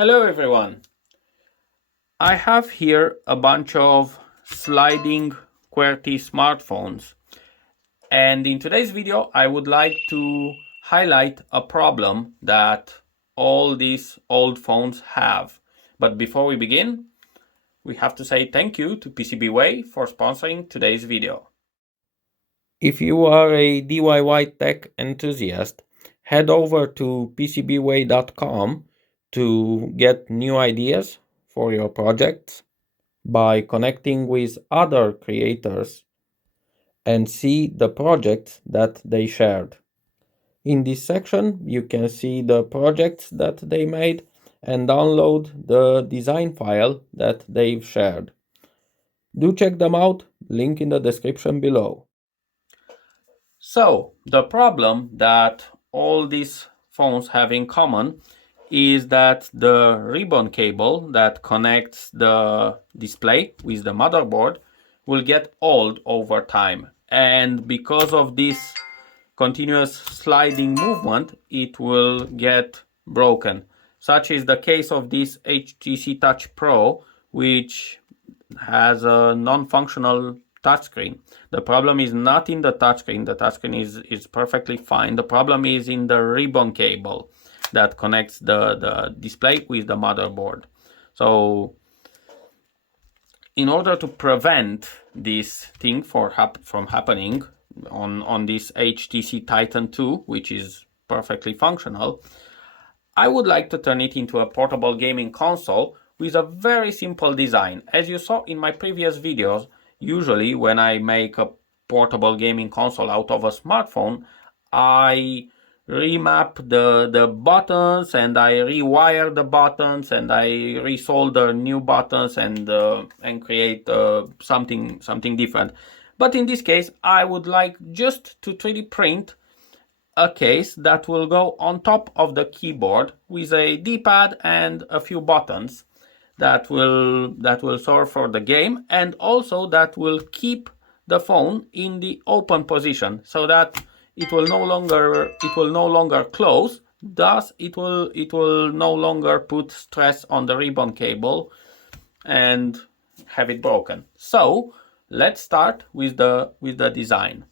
Hello everyone. I have here a bunch of sliding QWERTY smartphones, and in today's video I would like to highlight a problem that all these old phones have. But before we begin, we have to say thank you to PCBWay for sponsoring today's video. If you are a DIY tech enthusiast, head over to PCBWay.com to get new ideas for your projects by connecting with other creators and see the projects that they shared. In this section, you can see the projects that they made and download the design file that they've shared. Do check them out, link in the description below. So, the problem that all these phones have in common is that the ribbon cable that connects the display with the motherboard will get old over time. And because of this continuous sliding movement, it will get broken. Such is the case of this HTC Touch Pro, which has a non-functional touchscreen. The problem is not in the touchscreen. The touchscreen is perfectly fine. The problem is in the ribbon cable that connects the display with the motherboard. So in order to prevent this thing from happening on this HTC Titan 2, which is perfectly functional, I would like to turn it into a portable gaming console with a very simple design. As you saw in my previous videos, usually when I make a portable gaming console out of a smartphone, I remap the buttons and I rewire the buttons and I resolder new buttons and create something different. But in this case, I would like just to 3D print a case that will go on top of the keyboard with a D-pad and a few buttons that will serve for the game, and also that will keep the phone in the open position so that it will no longer close. Thus, it will no longer put stress on the ribbon cable and have it broken. So let's start with the design.